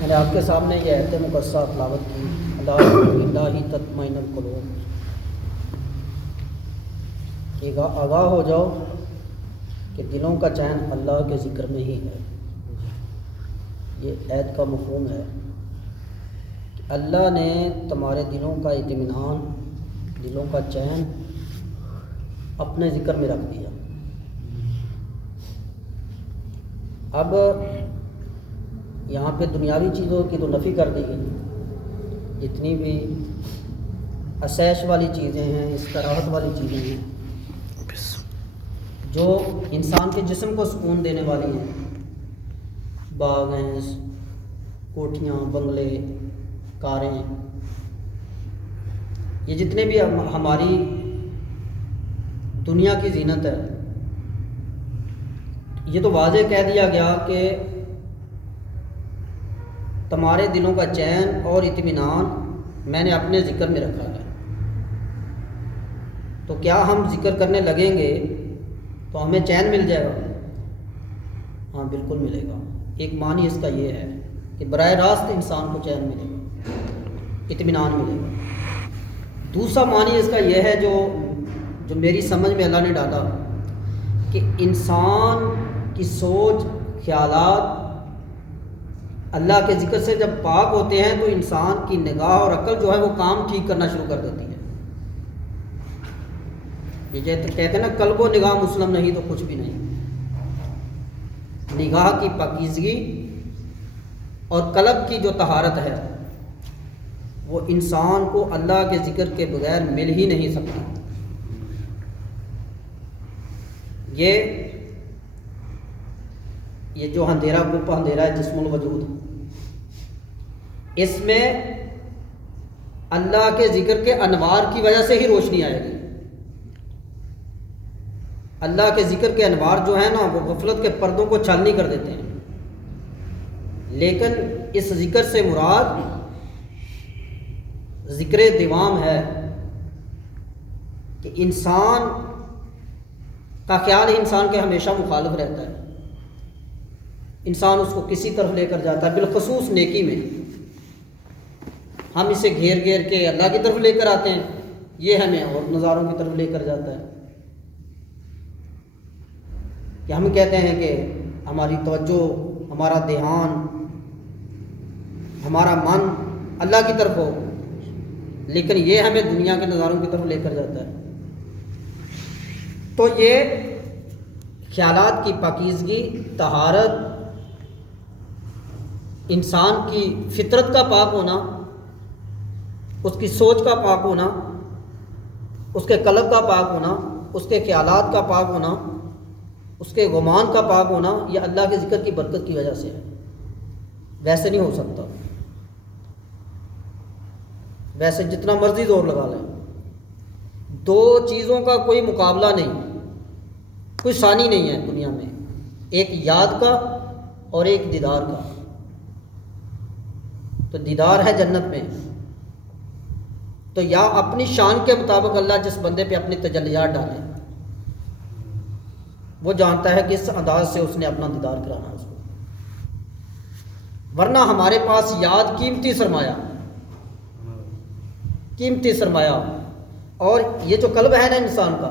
میں نے آپ کے سامنے یہ آیت مقدسہ تلاوت کی، الا باللہ تطمئن القلوب، کہ آگاہ ہو جاؤ کہ دلوں کا چین اللہ کے ذکر میں ہی ہے۔ یہ آیت کا مفہوم ہے کہ اللہ نے تمہارے دلوں کا اطمینان، دلوں کا چین اپنے ذکر میں رکھ دیا۔ اب یہاں پہ دنیاوی چیزوں کی تو نفی کر دی گئی، جتنی بھی عشائش والی چیزیں ہیں، استراحت والی چیزیں ہیں جو انسان کے جسم کو سکون دینے والی ہیں، باغ ہیں، کوٹھیاں، بنگلے، کاریں، یہ جتنے بھی ہماری دنیا کی زینت ہے، یہ تو واضح کہہ دیا گیا کہ تمہارے دلوں کا چین اور اطمینان میں نے اپنے ذکر میں رکھا ہے۔ تو کیا ہم ذکر کرنے لگیں گے تو ہمیں چین مل جائے گا؟ ہاں بالکل ملے گا۔ ایک معنی اس کا یہ ہے کہ براہ راست انسان کو چین ملے گا، اطمینان ملے گا۔ دوسرا معنی اس کا یہ ہے جو میری سمجھ میں اللہ نے ڈالا، کہ انسان کی سوچ، خیالات اللہ کے ذکر سے جب پاک ہوتے ہیں تو انسان کی نگاہ اور عقل جو ہے وہ کام ٹھیک کرنا شروع کر دیتی ہے۔ یہ کہتے ہیں نا، قلب و نگاہ مسلم نہیں تو کچھ بھی نہیں۔ نگاہ کی پاکیزگی اور قلب کی جو طہارت ہے وہ انسان کو اللہ کے ذکر کے بغیر مل ہی نہیں سکتی۔ یہ جو اندھیرا گپ اندھیرا ہے جسم الوجود، اس میں اللہ کے ذکر کے انوار کی وجہ سے ہی روشنی آئے گی۔ اللہ کے ذکر کے انوار جو ہیں نا وہ غفلت کے پردوں کو چھلنی کر دیتے ہیں، لیکن اس ذکر سے مراد ذکر دوام ہے کہ انسان کا خیال ہی انسان کے ہمیشہ مخالف رہتا ہے، انسان اس کو کسی طرف لے کر جاتا ہے، بالخصوص نیکی میں ہم اسے گھیر گھیر کے اللہ کی طرف لے کر آتے ہیں، یہ ہمیں اور نظاروں کی طرف لے کر جاتا ہے، کہ ہم کہتے ہیں کہ ہماری توجہ، ہمارا دھیان، ہمارا من اللہ کی طرف ہو، لیکن یہ ہمیں دنیا کے نظاروں کی طرف لے کر جاتا ہے۔ تو یہ خیالات کی پاکیزگی، طہارت، انسان کی فطرت کا پاک ہونا، اس کی سوچ کا پاک ہونا، اس کے قلب کا پاک ہونا، اس کے خیالات کا پاک ہونا، اس کے گمان کا پاک ہونا، یہ اللہ کے ذکر کی برکت کی وجہ سے ہے۔ ویسے نہیں ہو سکتا، ویسے جتنا مرضی زور لگا لیں، دو چیزوں کا کوئی مقابلہ نہیں، کوئی ثانی نہیں ہے دنیا میں، ایک یاد کا اور ایک دیدار کا۔ تو دیدار ہے جنت میں، تو یا اپنی شان کے مطابق اللہ جس بندے پہ اپنی تجلیات ڈالے، وہ جانتا ہے کہ اس انداز سے اس نے اپنا دیدار کرانا ہے اس کو، ورنہ ہمارے پاس یاد قیمتی سرمایہ، اور یہ جو قلب ہے نا انسان کا،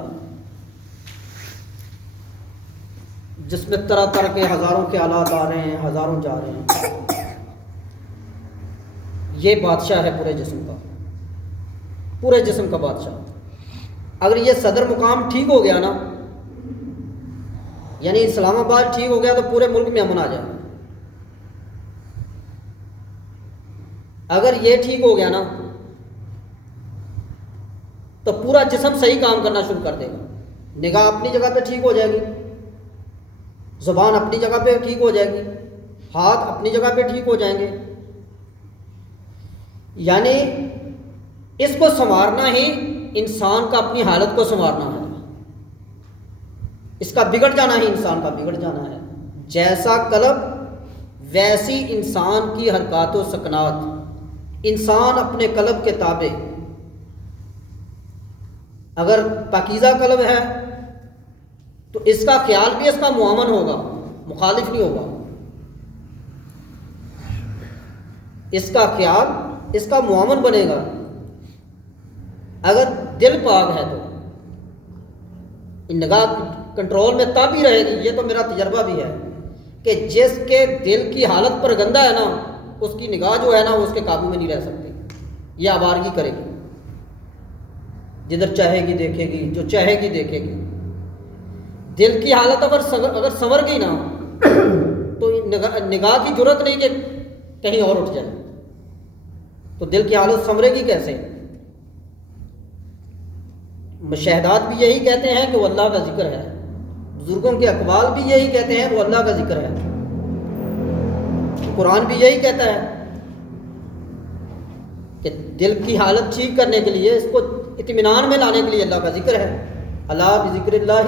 جس میں طرح طرح کے ہزاروں خیالات آ رہے ہیں، ہزاروں جا رہے ہیں، یہ بادشاہ ہے پورے جسم کا بادشاہ۔ اگر یہ صدر مقام ٹھیک ہو گیا نا، یعنی اسلام آباد ٹھیک ہو گیا تو پورے ملک میں امن آ جائے گا۔ اگر یہ ٹھیک ہو گیا نا تو پورا جسم صحیح کام کرنا شروع کر دے گا، نگاہ اپنی جگہ پہ ٹھیک ہو جائے گی، زبان اپنی جگہ پہ ٹھیک ہو جائے گی، ہاتھ اپنی جگہ پہ ٹھیک ہو جائیں گے۔ یعنی اس کو سنوارنا ہی انسان کا اپنی حالت کو سنوارنا ہے، اس کا بگڑ جانا ہی انسان کا بگڑ جانا ہے۔ جیسا قلب ویسی انسان کی حرکات و سکنات، انسان اپنے قلب کے تابع، اگر پاکیزہ قلب ہے تو اس کا خیال بھی اس کا معاون ہوگا، مخالف نہیں ہوگا۔ اس کا خیال اس کا معاون بنے گا۔ اگر دل پاک ہے تو نگاہ کنٹرول میں تب ہی رہے گی۔ یہ تو میرا تجربہ بھی ہے کہ جس کے دل کی حالت پر گندہ ہے نا، اس کی نگاہ جو ہے نا وہ اس کے قابو میں نہیں رہ سکتی، یہ آوارگی کرے گی، جدھر چاہے گی دیکھے گی، جو چاہے گی دیکھے گی۔ دل کی حالت اگر سنور گئی نا تو نگاہ کی ضرورت نہیں کہ کہیں اور اٹھ جائے، تو دل کی حالت سنورے گی کیسے؟ مشاہدات بھی یہی کہتے ہیں کہ وہ اللہ کا ذکر ہے، بزرگوں کے اقوال بھی یہی کہتے ہیں وہ اللہ کا ذکر ہے، قرآن بھی یہی کہتا ہے کہ دل کی حالت ٹھیک کرنے کے لیے، اس کو اطمینان میں لانے کے لیے اللہ کا ذکر ہے۔ الا بذکر اللہ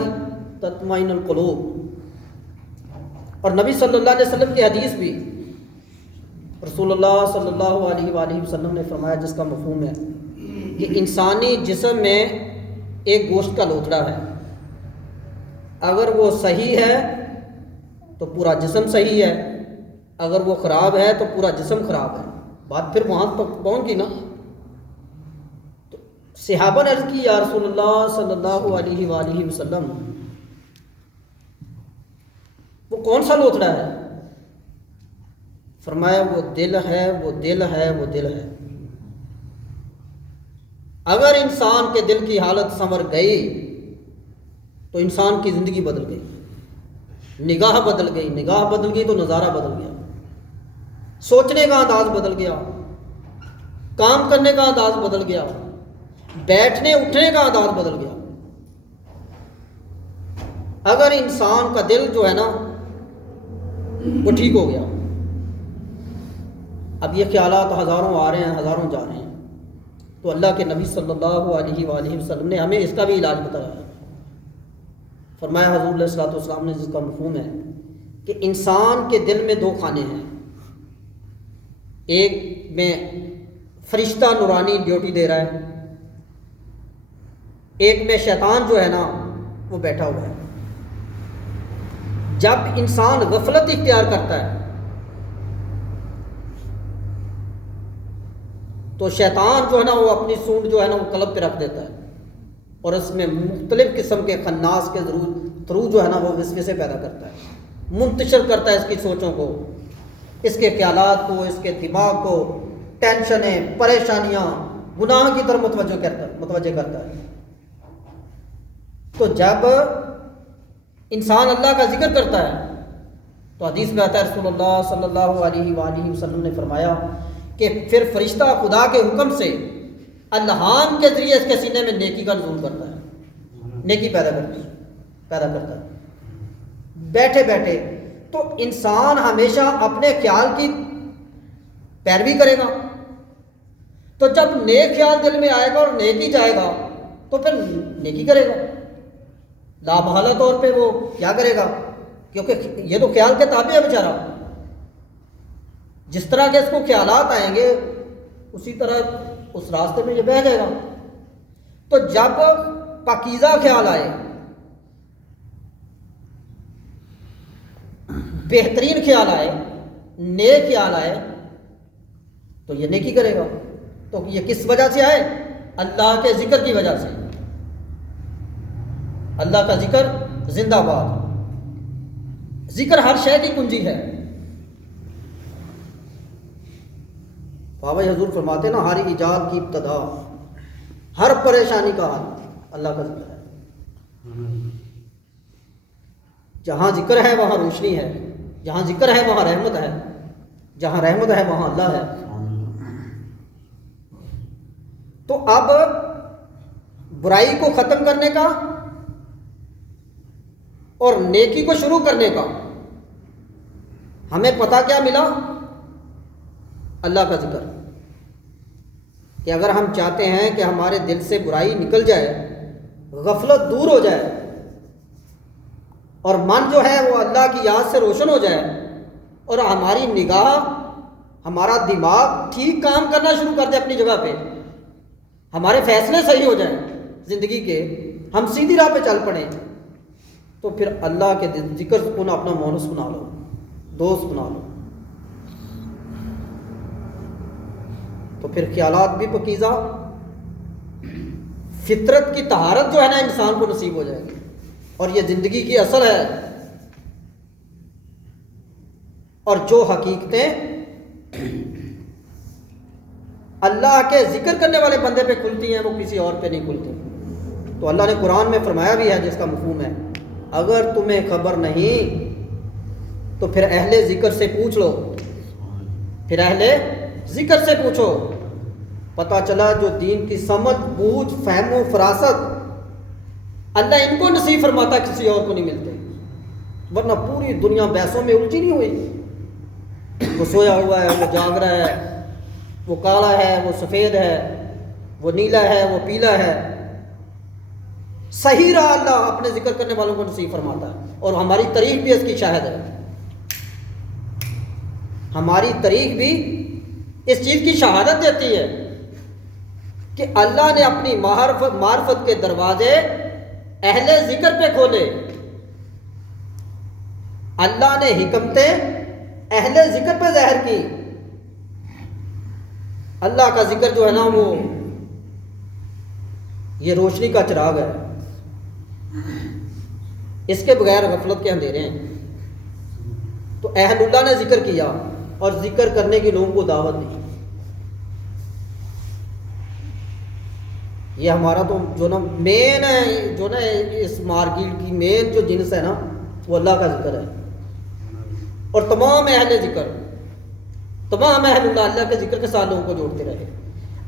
تطمئن القلوب۔ اور نبی صلی اللہ علیہ وسلم کی حدیث بھی، رسول اللہ صلی اللہ علیہ وآلہ وسلم نے فرمایا، جس کا مفہوم ہے کہ انسانی جسم میں ایک گوشت کا لوتھڑا ہے، اگر وہ صحیح ہے تو پورا جسم صحیح ہے، اگر وہ خراب ہے تو پورا جسم خراب ہے۔ بات پھر وہاں تک پہنچ گئی نا۔ تو صحابہ نے عرض کی، یا رسول اللہ صلی اللہ علیہ وآلہ وسلم، وہ کون سا لوتھڑا ہے؟ فرمایا وہ دل ہے، وہ دل ہے، وہ دل ہے۔ اگر انسان کے دل کی حالت سنور گئی تو انسان کی زندگی بدل گئی، نگاہ بدل گئی، نگاہ بدل گئی تو نظارہ بدل گیا، سوچنے کا انداز بدل گیا، کام کرنے کا انداز بدل گیا، بیٹھنے اٹھنے کا انداز بدل گیا۔ اگر انسان کا دل جو ہے نا وہ ٹھیک ہو گیا، اب یہ خیالات ہزاروں آ رہے ہیں، ہزاروں جا رہے ہیں، تو اللہ کے نبی صلی اللہ علیہ وآلہ وسلم نے ہمیں اس کا بھی علاج بتایا ہے۔ فرمایا حضور علیہ الصلوۃ والسلام نے، جس کا مفہوم ہے کہ انسان کے دل میں دو خانے ہیں، ایک میں فرشتہ نورانی ڈیوٹی دے رہا ہے، ایک میں شیطان جو ہے نا وہ بیٹھا ہوا ہے۔ جب انسان غفلت اختیار کرتا ہے تو شیطان جو ہے نا وہ اپنی سونڈ جو ہے نا وہ قلب پہ رکھ دیتا ہے، اور اس میں مختلف قسم کے خناس کے تھرو جو ہے نا وہ وسوسے پیدا کرتا ہے، منتشر کرتا ہے اس کی سوچوں کو، اس کے خیالات کو، اس کے دماغ کو، ٹینشنیں، پریشانیاں، گناہ کی طرف متوجہ کرتا ہے۔ تو جب انسان اللہ کا ذکر کرتا ہے تو حدیث میں آتا ہے، رسول اللہ صلی اللہ علیہ وآلہ وسلم نے فرمایا کہ پھر فرشتہ خدا کے حکم سے الہام کے ذریعے اس کے سینے میں نیکی کا نزول کرتا ہے، نیکی پیدا کرتا ہے بیٹھے بیٹھے۔ تو انسان ہمیشہ اپنے خیال کی پیروی کرے گا، تو جب نیک خیال دل میں آئے گا اور نیکی جائے گا تو پھر نیکی کرے گا، لا محالہ طور پہ وہ کیا کرے گا، کیونکہ یہ تو خیال کے تابع ہے بیچارہ، جس طرح کے اس کو خیالات آئیں گے اسی طرح اس راستے میں یہ بہہ جائے گا۔ تو جب پاکیزہ خیال آئے، بہترین خیال آئے، نیک خیال آئے تو یہ نیکی کرے گا۔ تو یہ کس وجہ سے آئے؟ اللہ کے ذکر کی وجہ سے۔ اللہ کا ذکر زندہ باد، ذکر ہر شے کی کنجی ہے۔ بابا حضور فرماتے ہیں نا، ہر ایجاد کی ابتدا، ہر پریشانی کا حل اللہ کا ذکر ہے۔ جہاں ذکر ہے وہاں روشنی ہے، جہاں ذکر ہے وہاں رحمت ہے، جہاں رحمت ہے وہاں اللہ ہے۔ تو اب برائی کو ختم کرنے کا اور نیکی کو شروع کرنے کا ہمیں پتہ کیا ملا؟ اللہ کا ذکر، کہ اگر ہم چاہتے ہیں کہ ہمارے دل سے برائی نکل جائے، غفلت دور ہو جائے، اور من جو ہے وہ اللہ کی یاد سے روشن ہو جائے، اور ہماری نگاہ، ہمارا دماغ ٹھیک کام کرنا شروع کر دے اپنی جگہ پہ، ہمارے فیصلے صحیح ہو جائیں زندگی کے، ہم سیدھی راہ پہ چل پڑیں، تو پھر اللہ کے ذکر کو اپنا مونس بنا لو، دوست بنا لو۔ پھر خیالات بھی پکیزہ، فطرت کی طہارت جو ہے نا انسان کو نصیب ہو جائے گی، اور یہ زندگی کی اصل ہے۔ اور جو حقیقتیں اللہ کے ذکر کرنے والے بندے پہ کھلتی ہیں وہ کسی اور پہ نہیں کھلتی۔ تو اللہ نے قرآن میں فرمایا بھی ہے جس کا مفہوم ہے، اگر تمہیں خبر نہیں تو پھر اہل ذکر سے پوچھ لو، پھر اہل ذکر سے پوچھو۔ پتہ چلا جو دین کی سمجھ بوجھ فہم و فراست اللہ ان کو نصیب فرماتا کسی اور کو نہیں ملتے، ورنہ پوری دنیا بحثوں میں الجھی نہیں ہوئی۔ وہ سویا ہوا ہے، وہ جاگ رہا ہے، وہ کالا ہے، وہ سفید ہے، وہ نیلا ہے، وہ پیلا ہے، صحیح راہ اللہ اپنے ذکر کرنے والوں کو نصیب فرماتا ہے۔ اور ہماری تاریخ بھی اس کی شاہد ہے، ہماری تاریخ بھی اس چیز کی شہادت دیتی ہے کہ اللہ نے اپنی معرفت کے دروازے اہل ذکر پہ کھولے، اللہ نے حکمتیں اہل ذکر پہ ظاہر کی۔ اللہ کا ذکر جو ہے نا وہ یہ روشنی کا چراغ ہے، اس کے بغیر غفلت کے اندھیرے ہیں۔ تو اہل اللہ نے ذکر کیا اور ذکر کرنے کی لوگوں کو دعوت دی۔ یہ ہمارا تو جو نا مین ہے، جو نا اس مارکیٹ کی مین جو جنس ہے نا وہ اللہ کا ذکر ہے۔ اور تمام اہل ذکر، تمام اہل اللہ کے ذکر کے ساتھ لوگوں کو جوڑتے رہے۔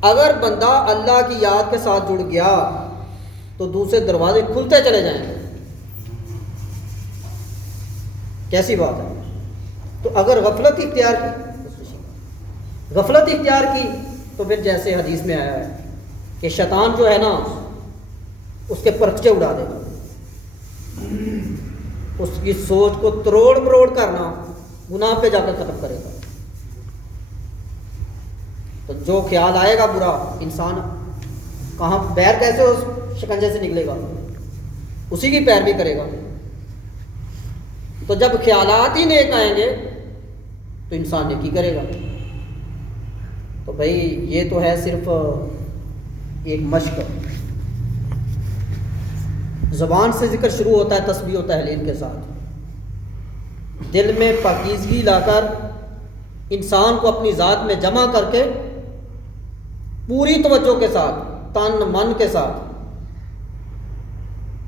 اگر بندہ اللہ کی یاد کے ساتھ جڑ گیا تو دوسرے دروازے کھلتے چلے جائیں گے۔ کیسی بات ہے؟ تو اگر غفلت اختیار کی تو پھر جیسے حدیث میں آیا ہے کہ شیطان جو ہے نا اس کے پرچے اڑا دے گا، اس کی سوچ کو تروڑ مروڑ کرنا، گناہ پہ جا کر ختم کرے گا۔ تو جو خیال آئے گا برا، انسان کہاں پیر کیسے اس شکنجے سے نکلے گا، اسی کی پیروی کرے گا۔ تو جب خیالات ہی نیک آئیں گے تو انسان نیکی کرے گا۔ تو بھائی یہ تو ہے صرف ایک مشق۔ زبان سے ذکر شروع ہوتا ہے تسبیح و تحلیل کے ساتھ، دل میں پاکیزگی لا کر انسان کو اپنی ذات میں جمع کر کے پوری توجہ کے ساتھ، تن من کے ساتھ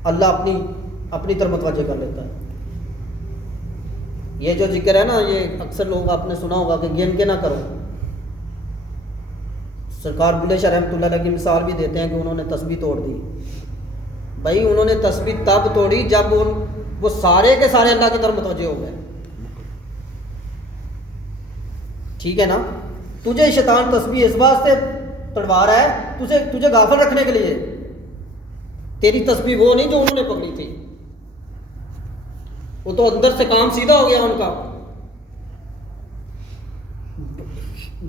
اللہ اپنی طرف متوجہ کر لیتا ہے۔ یہ جو ذکر ہے نا یہ اکثر لوگ آپ نے سنا ہوگا کہ گن کے نہ کرو۔ سرکار بلے شاہ رحمۃ اللہ علیہ کی مثال بھی دیتے ہیں کہ انہوں نے تسبیح توڑ دی۔ بھائی انہوں نے تسبیح تب توڑی جب وہ سارے کے سارے اللہ کی طرف متوجہ ہو گئے۔ ٹھیک ہے نا؟ تجھے شیطان تسبیح اس واسطے تڑوا رہا ہے تجھے غافل رکھنے کے لیے۔ تیری تسبیح وہ نہیں جو انہوں نے پکڑی تھی، وہ تو اندر سے کام سیدھا ہو گیا ان کا،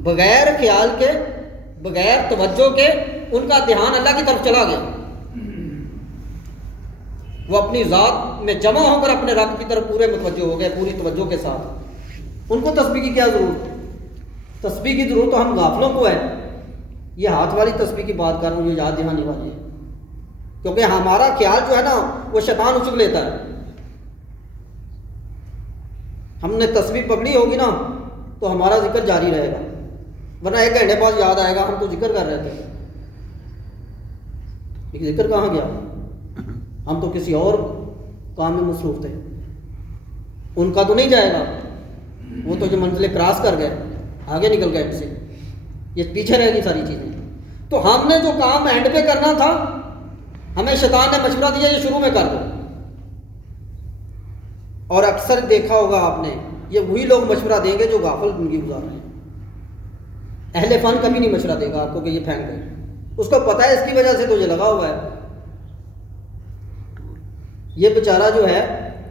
بغیر خیال کے، بغیر توجہ کے ان کا دھیان اللہ کی طرف چلا گیا۔ وہ اپنی ذات میں جمع ہو کر اپنے رب کی طرف پورے متوجہ ہو گئے، پوری توجہ کے ساتھ۔ ان کو تسبیح کی کیا ضرورت؟ تسبیح کی ضرورت تو ہم غافلوں کو ہے۔ یہ ہاتھ والی تسبیح کی بات کر رہا ہوں، یہ یاد دہانی والی ہے، کیونکہ ہمارا خیال جو ہے نا وہ شیطان اچک لیتا ہے۔ ہم نے تسبیح پکڑی ہوگی نا تو ہمارا ذکر جاری رہے گا، ورنہ ایک گھنٹے بعد یاد آئے گا ہم تو ذکر کر رہے تھے، لیکن ذکر کہاں گیا؟ ہم تو کسی اور کام میں مصروف تھے۔ ان کا تو نہیں جائے گا، وہ تو جو منزلیں کراس کر گئے، آگے نکل گئے ان سے، یہ پیچھے رہ گئی ساری چیزیں۔ تو ہم نے جو کام اینڈ پہ کرنا تھا ہمیں شیطان نے مشورہ دیا یہ شروع میں کر دو۔ اور اکثر دیکھا ہوگا آپ نے یہ وہی لوگ مشورہ دیں گے جو غافل زندگی گزار رہے ہیں۔ اہل فن کبھی نہیں مشورہ دے گا آپ کو کہ یہ پھینک دیں، اس کو پتہ ہے اس کی وجہ سے تو یہ لگا ہوا ہے۔ یہ بیچارہ جو ہے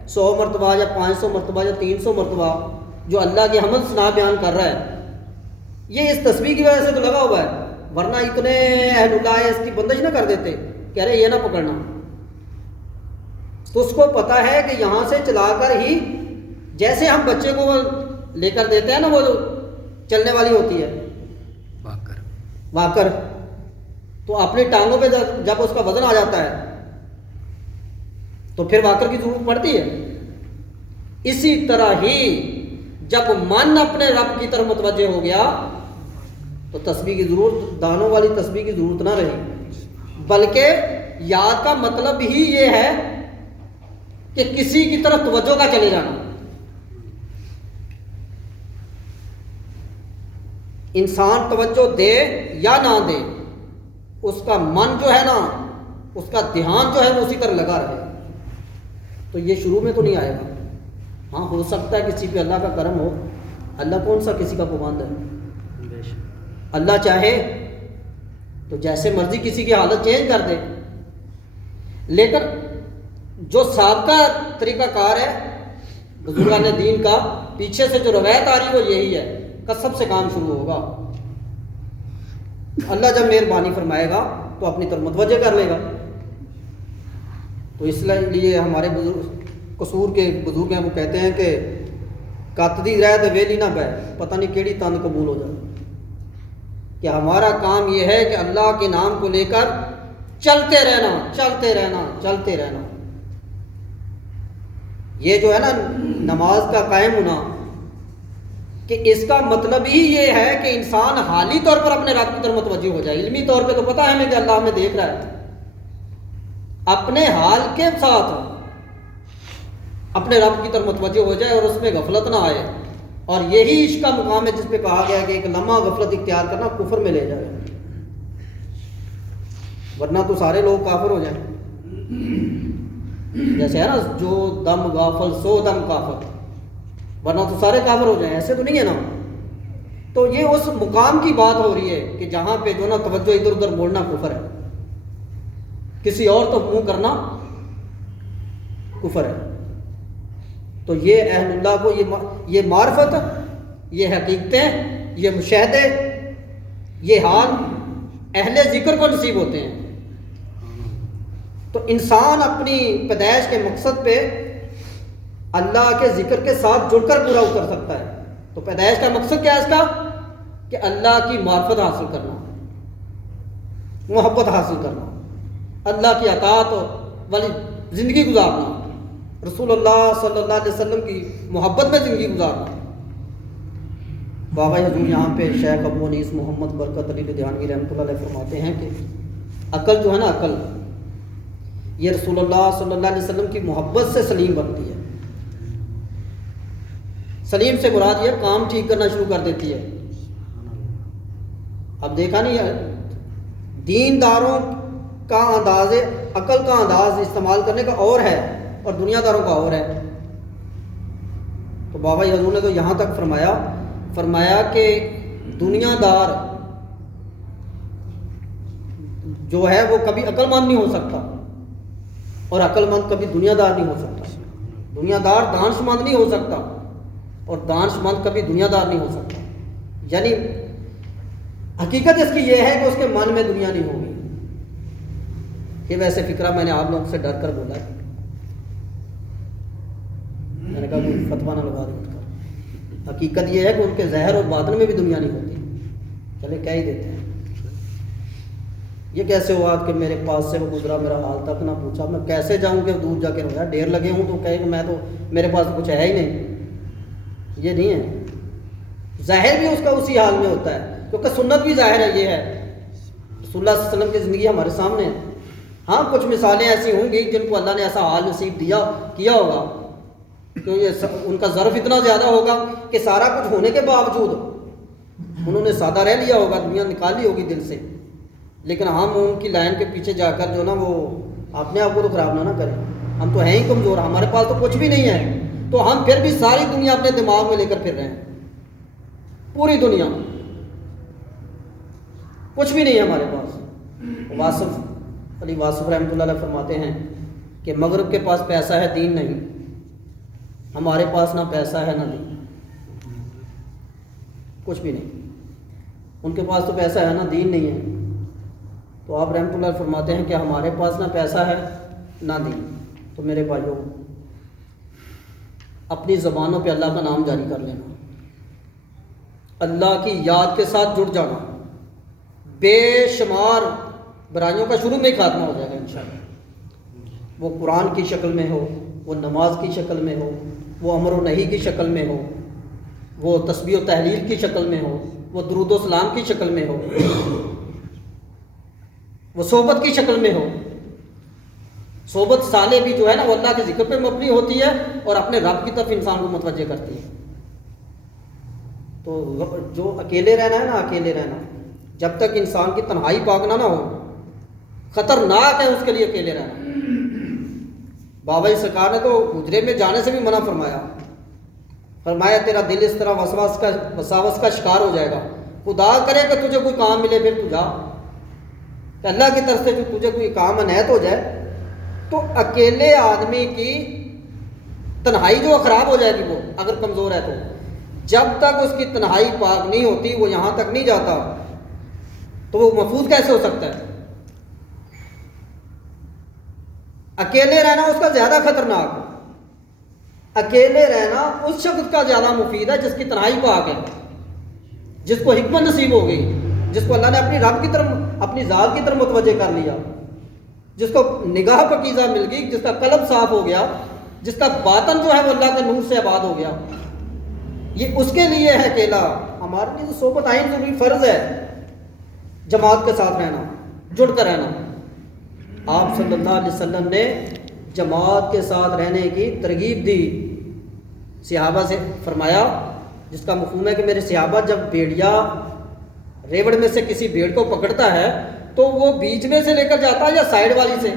100 مرتبہ یا 500 مرتبہ یا 300 مرتبہ جو اللہ کی حمد ثنا بیان کر رہا ہے، یہ اس تسبیح کی وجہ سے تو لگا ہوا ہے، ورنہ اتنے اہل اللہ اس کی بندش نہ کر دیتے، کہہ رہے یہ نہ پکڑنا۔ تو اس کو پتہ ہے کہ یہاں سے چلا کر ہی، جیسے ہم بچے کو لے کر دیتے ہیں نا وہ چلنے والی ہوتی ہے، واکر، تو اپنی ٹانگوں پہ جب اس کا وزن آ جاتا ہے تو پھر واکر کی ضرورت پڑتی ہے. اسی طرح ہی جب من اپنے رب کی طرف متوجہ ہو گیا تو تسبیح کی ضرورت، دانوں والی تسبیح کی ضرورت نہ رہی، بلکہ یاد کا مطلب ہی یہ ہے کہ کسی کی طرف توجہ کا چلے جانا. انسان توجہ دے یا نہ دے، اس کا من جو ہے نا، اس کا دھیان جو ہے وہ اسی طرح لگا رہے. تو یہ شروع میں تو نہیں آئے گا. ہاں ہو سکتا ہے کسی پہ اللہ کا کرم ہو، اللہ کون سا کسی کا پابند ہے. اللہ چاہے تو جیسے مرضی کسی کی حالت چینج کر دے، لیکن جو سابقہ طریقہ کار ہے بزرگان دین کا، پیچھے سے جو روایت آ رہی وہ یہی ہے، کسب سے کام شروع ہوگا. اللہ جب مہربانی فرمائے گا تو اپنی طرف متوجہ کر لے گا. تو اس لیے ہمارے قصور کے بزرگ ہیں، وہ کہتے ہیں کہ کاتدی رہ تو ویلی نہ بہ، پتہ نہیں کیڑی تن قبول ہو جائے. کہ ہمارا کام یہ ہے کہ اللہ کے نام کو لے کر چلتے رہنا، چلتے رہنا، چلتے رہنا. یہ جو ہے نا نماز کا قائم ہونا، کہ اس کا مطلب ہی یہ ہے کہ انسان حالی طور پر اپنے رب کی طرف متوجہ ہو جائے. علمی طور پہ تو پتہ ہے ہمیں کہ اللہ ہمیں دیکھ رہا ہے، اپنے حال کے ساتھ اپنے رب کی طرف متوجہ ہو جائے اور اس میں غفلت نہ آئے. اور یہی عشق کا مقام ہے جس پہ کہا گیا ہے کہ ایک لمحہ غفلت اختیار کرنا کفر میں لے جائے، ورنہ تو سارے لوگ کافر ہو جائیں. جیسے ہے نا جو دم غافل سو دم کافر، ورنہ تو سارے کافر ہو جائیں، ایسے تو نہیں ہے نا. تو یہ اس مقام کی بات ہو رہی ہے کہ جہاں پہ جو نا توجہ ادھر ادھر موڑنا کفر ہے، کسی اور تو منہ کرنا کفر ہے. تو یہ اہل اللہ کو یہ معرفت، یہ حقیقتیں، یہ مشاہدے، یہ حال اہل ذکر کو نصیب ہوتے ہیں. تو انسان اپنی پیدائش کے مقصد پہ اللہ کے ذکر کے ساتھ جڑ کر پورا اتر سکتا ہے. تو پیدائش کا مقصد کیا ہے اس کا؟ کہ اللہ کی معرفت حاصل کرنا، محبت حاصل کرنا، اللہ کی اطاعت والی زندگی گزارنا، رسول اللہ صلی اللہ علیہ وسلم کی محبت میں زندگی گزارنا. بابا حضور یہاں پہ شیخ ابو انیس محمد برکت علی لدھیانوی رحمۃ اللہ علیہ فرماتے ہیں کہ عقل جو ہے نا، عقل یہ رسول اللہ صلی اللہ علیہ وسلم کی محبت سے سلیم بنتی ہے. سلیم سے مراد یہ کام ٹھیک کرنا شروع کر دیتی ہے. اب دیکھا نہیں ہے دینداروں کا انداز، عقل کا انداز استعمال کرنے کا اور ہے اور دنیا داروں کا اور ہے. تو بابا حضور نے تو یہاں تک فرمایا کہ دنیا دار جو ہے وہ کبھی عقل مند نہیں ہو سکتا اور عقل مند کبھی دنیا دار نہیں ہو سکتا. دنیا دار دانش مند نہیں ہو سکتا اور دانش مند کبھی دنیا دار نہیں ہو سکتا. یعنی حقیقت اس کی یہ ہے کہ اس کے من میں دنیا نہیں ہوگی. یہ ویسے فکرہ میں نے آپ لوگوں سے ڈر کر بولا ہے، میں نے کہا کوئی فتویٰ نہ لگا دے. حقیقت یہ ہے کہ ان کے ظاہر اور باطن میں بھی دنیا نہیں ہوتی. چلے کہہ ہی دیتے ہیں. یہ کیسے ہوا کہ میرے پاس سے وہ گزرا، میرا حال تک نہ پوچھا، میں کیسے جاؤں کہ دور جا کے رویا، ڈیر لگے ہوں تو کہے کہ میں تو میرے پاس کچھ ہے ہی نہیں. یہ نہیں ہے. ظاہر بھی اس کا اسی حال میں ہوتا ہے کیونکہ سنت بھی ظاہر ہے. یہ ہے رسول اللہ صلی اللہ علیہ وسلم کی زندگی ہمارے سامنے ہے. ہاں کچھ مثالیں ایسی ہوں گی جن کو اللہ نے ایسا حال نصیب کیا ہوگا کیونکہ ان کا ظرف اتنا زیادہ ہوگا کہ سارا کچھ ہونے کے باوجود انہوں نے سادہ رہ لیا ہوگا، دنیا نکال لی ہوگی دل سے. لیکن ہم ان کی لائن کے پیچھے جا کر جو نا وہ اپنے آپ کو تو خراب نہ کریں. ہم تو ہیں ہی کمزور، ہمارے پاس تو کچھ بھی نہیں ہے، تو ہم پھر بھی ساری دنیا اپنے دماغ میں لے کر پھر رہے ہیں. پوری دنیا کچھ بھی نہیں ہے ہمارے پاس. واصف علی واصف رحمۃ اللہ علیہ فرماتے ہیں کہ مغرب کے پاس پیسہ ہے، دین نہیں. ہمارے پاس نہ پیسہ ہے نہ دین، کچھ بھی نہیں. ان کے پاس تو پیسہ ہے نہ دین نہیں ہے. تو آپ رحمۃ اللہ فرماتے ہیں کہ ہمارے پاس نہ پیسہ ہے نہ دین. تو میرے بھائیوں اپنی زبانوں پہ اللہ کا نام جاری کر لینا، اللہ کی یاد کے ساتھ جڑ جانا، بے شمار برائیوں کا شروع میں ہی خاتمہ ہو جائے گا انشاءاللہ. وہ قرآن کی شکل میں ہو، وہ نماز کی شکل میں ہو، وہ امر و نہی کی شکل میں ہو، وہ تسبیح و تحلیل کی شکل میں ہو، وہ درود و سلام کی شکل میں ہو، وہ صحبت کی شکل میں ہو. صحبت صالح بھی جو ہے نا وہ اللہ کے ذکر پہ مبنی ہوتی ہے اور اپنے رب کی طرف انسان کو متوجہ کرتی ہے. تو جو اکیلے رہنا ہے نا، اکیلے رہنا، جب تک انسان کی تنہائی پاک نہ ہو، خطرناک ہے اس کے لیے اکیلے رہنا. بابا جی سرکار نے تو حجرے میں جانے سے بھی منع فرمایا. فرمایا تیرا دل اس طرح وسواس کا شکار ہو جائے گا. خدا کرے کہ تجھے کوئی کام ملے پھر تو جا، کہ اللہ کی طرف سے جو تجھے کوئی کام عنایت ہو جائے. تو اکیلے آدمی کی تنہائی جو خراب ہو جائے گی، وہ اگر کمزور ہے تو جب تک اس کی تنہائی پاک نہیں ہوتی وہ یہاں تک نہیں جاتا، تو وہ محفوظ کیسے ہو سکتا ہے؟ اکیلے رہنا اس کا زیادہ خطرناک ہے. اکیلے رہنا اس شخص کا زیادہ مفید ہے جس کی تنہائی پاک ہے، جس کو حکمت نصیب ہو گئی، جس کو اللہ نے اپنی رب کی طرف، اپنی ذات کی طرف متوجہ کر لیا، جس کو نگاہ پاکیزہ مل گئی، جس کا قلب صاف ہو گیا، جس کا باطن جو ہے وہ اللہ کے نور سے آباد ہو گیا. یہ اس کے لیے ہے اکیلا. ہمارے لیے تو صحبت عین ضروری فرض ہے، جماعت کے ساتھ رہنا، جڑ کر رہنا. آپ صلی اللہ علیہ وسلم نے جماعت کے ساتھ رہنے کی ترغیب دی. صحابہ سے فرمایا، جس کا مفہوم ہے کہ میرے صحابہ جب بھیڑیا ریوڑ میں سے کسی بھیڑ کو پکڑتا ہے تو وہ بیچ میں سے لے کر جاتا ہے یا سائیڈ والی سے؟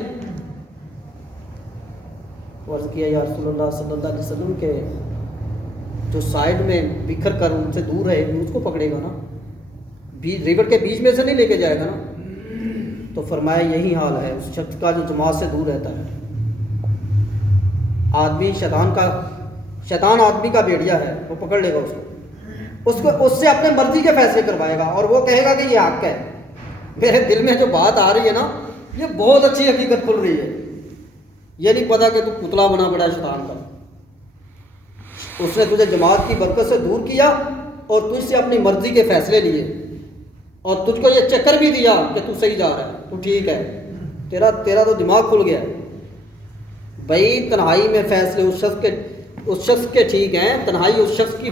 عرض کیا یا رسول اللہ صلی اللہ علیہ وسلم کے جو سائیڈ میں بکھر کر ان سے دور رہے گی اس کو پکڑے گا نا، ریوڑ کے بیچ میں سے نہیں لے کے جائے گا نا. تو فرمایا یہی حال ہے اس شخص کا جو جماعت سے دور رہتا ہے. آدمی شیطان آدمی کا بھیڑیا ہے، وہ پکڑ لے گا اس سے اپنے مرضی کے فیصلے کروائے گا اور وہ کہے گا کہ یہ حق ہے. میرے دل میں جو بات آ رہی ہے نا، یہ بہت اچھی حقیقت کھل رہی ہے. یہ نہیں پتا کہ تو پتلا بنا پڑا ہے شیطان کا. اس نے تجھے جماعت کی برکت سے دور کیا اور تجھ سے اپنی مرضی کے فیصلے لیے اور تجھ کو یہ چکر بھی دیا کہ تو صحیح جا رہا ہے، تو ٹھیک ہے، تیرا تو دماغ کھل گیا. بھائی تنہائی میں فیصلے اس شخص کے ٹھیک ہیں، تنہائی اس شخص کی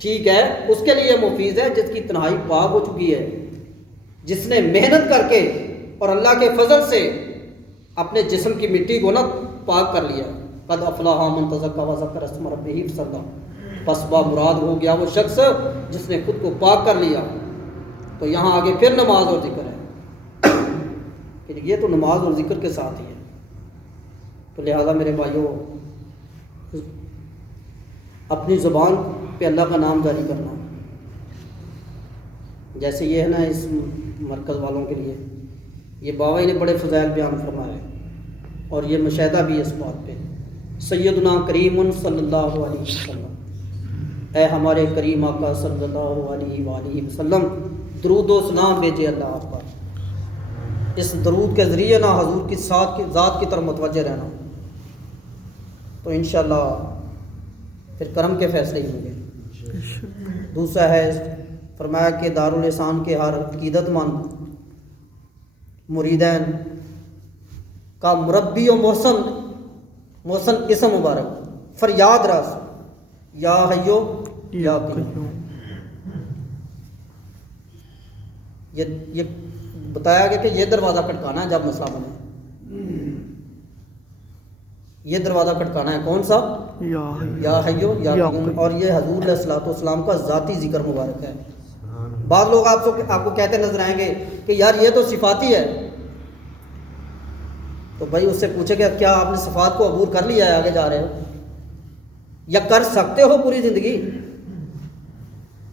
ٹھیک ہے، اس کے لیے مفید ہے جس کی تنہائی پاک ہو چکی ہے، جس نے محنت کر کے اور اللہ کے فضل سے اپنے جسم کی مٹی کو نہ پاک کر لیا. قد افلح من تزکا وذکر اسم ربہ فصلی، پس با مراد ہو گیا وہ شخص جس نے خود کو پاک کر لیا. تو یہاں آگے پھر نماز اور ذکر ہے کہ یہ تو نماز اور ذکر کے ساتھ ہی ہے. تو لہذا میرے بھائیوں، اپنی زبان پہ اللہ کا نام جاری کرنا، جیسے یہ ہے نا اس مرکز والوں کے لیے، یہ بابا جی نے بڑے فضائل بیان فرمائے اور یہ مشاہدہ بھی اس بات پہ. سیدنا کریم صلی اللہ علیہ وسلم، اے ہمارے کریم آقا صلی اللہ علیہ وآلہ وسلم، درود و سلام بھیجے اللہ آپ پر. اس درود کے ذریعے نہ حضور کی ذات کی طرف متوجہ رہنا، تو انشاءاللہ پھر کرم کے فیصلے ہی ہوں گے. دوسرا ہے فرمایا کہ دارالحسان کے ہر عقیدت مند مریدین کا مربی و محسن اسم مبارک فریاد رس یا حیو یا قیوم. یہ بتایا گیا کہ یہ دروازہ کھٹکانا ہے جب مسئلہ بنے. یہ دروازہ کھٹکانا ہے کون سا؟ یا حیو یا قیوم. اور یہ حضور علیہ الصلوۃ والسلام کا ذاتی ذکر مبارک ہے. بعض لوگ آپ کو کہتے نظر آئیں گے کہ یار یہ تو صفاتی ہے، تو بھائی اس سے پوچھے کہ کیا آپ نے صفات کو عبور کر لیا ہے، آگے جا رہے ہو یا کر سکتے ہو پوری زندگی،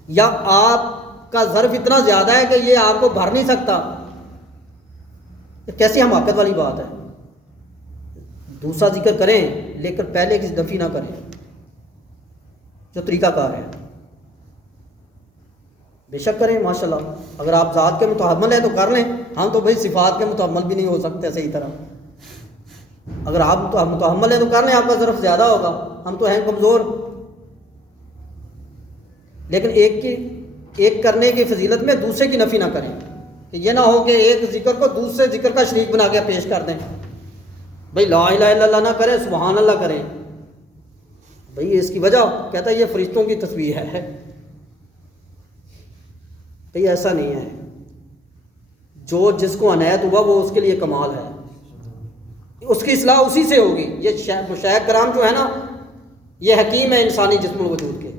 یا آپ کا ظرف اتنا زیادہ ہے کہ یہ آپ کو بھر نہیں سکتا؟ کیسی حماقت والی بات ہے. دوسرا ذکر کریں لیکن پہلے کی نفی نہ کریں جو طریقہ کار ہے. بے شک کریں ماشاءاللہ، اگر آپ ذات کے متحمل ہیں تو کر لیں. ہم تو بھائی صفات کے متحمل بھی نہیں ہو سکتے صحیح طرح. اگر آپ متحمل ہیں تو کر لیں، آپ کا ظرف زیادہ ہوگا، ہم تو ہیں کمزور. لیکن ایک کرنے کی فضیلت میں دوسرے کی نفی نہ کریں. کہ یہ نہ ہو کہ ایک ذکر کو دوسرے ذکر کا شریک بنا کے پیش کر دیں. بھئی لا الہ الا اللہ نہ کریں، سبحان اللہ کریں. بھئی اس کی وجہ کہتا ہے یہ فرشتوں کی تسبیح ہے. بھئی ایسا نہیں ہے. جو جس کو عنایت ہوا وہ اس کے لیے کمال ہے، اس کی اصلاح اسی سے ہوگی. یہ مشائخ کرام جو ہے نا، یہ حکیم ہے انسانی جسم الوجود کے.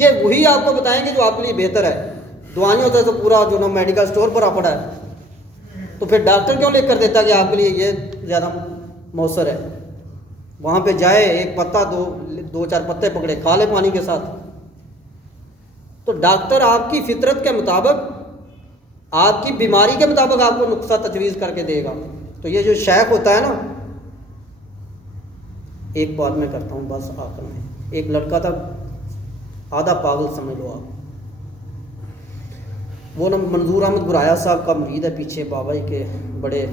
یہ وہی آپ کو بتائیں گے جو آپ کے لیے بہتر ہے. دعائیں ہوتا ہے تو پورا جو نا میڈیکل سٹور پر پڑا ہے، تو پھر ڈاکٹر کیوں لکھ کر دیتا کہ آپ کے لیے یہ زیادہ مؤثر ہے؟ وہاں پہ جائے، ایک پتا دو چار پتے پکڑے، کھا لے پانی کے ساتھ. تو ڈاکٹر آپ کی فطرت کے مطابق، آپ کی بیماری کے مطابق آپ کو نسخہ تجویز کر کے دے گا. تو یہ جو شیخ ہوتا ہے نا، ایک بات میں کرتا ہوں بس آخر میں. ایک لڑکا تھا، آدھا پاگل سمجھ لو آپ. وہ نا منظور احمد گرایا صاحب کا مرید ہے، پیچھے بابا جی کے بڑے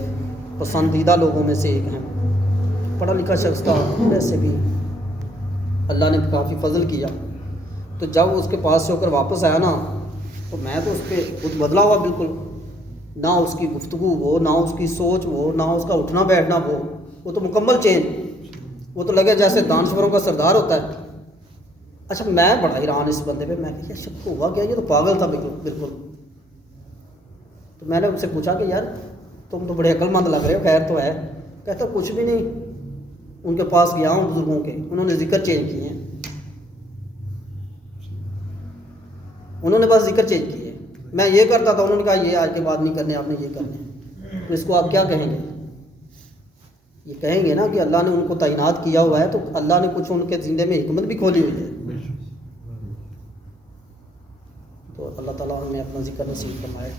پسندیدہ لوگوں میں سے ایک ہیں. پڑھا لکھا شخص تھا، ویسے بھی اللہ نے کافی فضل کیا. تو جب اس کے پاس سے ہو کر واپس آیا نا، تو میں تو اس پہ خود بدلا ہوا بالکل. نہ اس کی گفتگو وہ، نہ اس کی سوچ وہ، نہ اس کا اٹھنا بیٹھنا وہ تو مکمل چینج. وہ تو لگے جیسے دانشوروں کا سردار ہوتا ہے. اچھا میں بڑا حیران اس بندے پہ، میں کہ شک کو ہوا کیا، یہ تو پاگل تھا بالکل. تو میں نے ان سے پوچھا کہ یار تم تو بڑے عقل مند لگ رہے ہو، خیر تو ہے؟ کہتا کچھ بھی نہیں، ان کے پاس گیا ہوں بزرگوں کے، انہوں نے ذکر چینج کیے ہیں. انہوں نے بس ذکر چینج کیے. میں یہ کرتا تھا، انہوں نے کہا یہ آج کے بعد نہیں کرنے، آپ نے یہ کرنے. تو اس کو آپ کیا کہیں گے؟ یہ کہیں گے نا کہ اللہ نے ان کو تعینات کیا ہوا ہے، تو اللہ نے کچھ ان کے زندے میں حکمت بھی کھولی ہوئی ہے. تو اللہ تعالیٰ ہمیں اپنا ذکر نصیب فرمائے.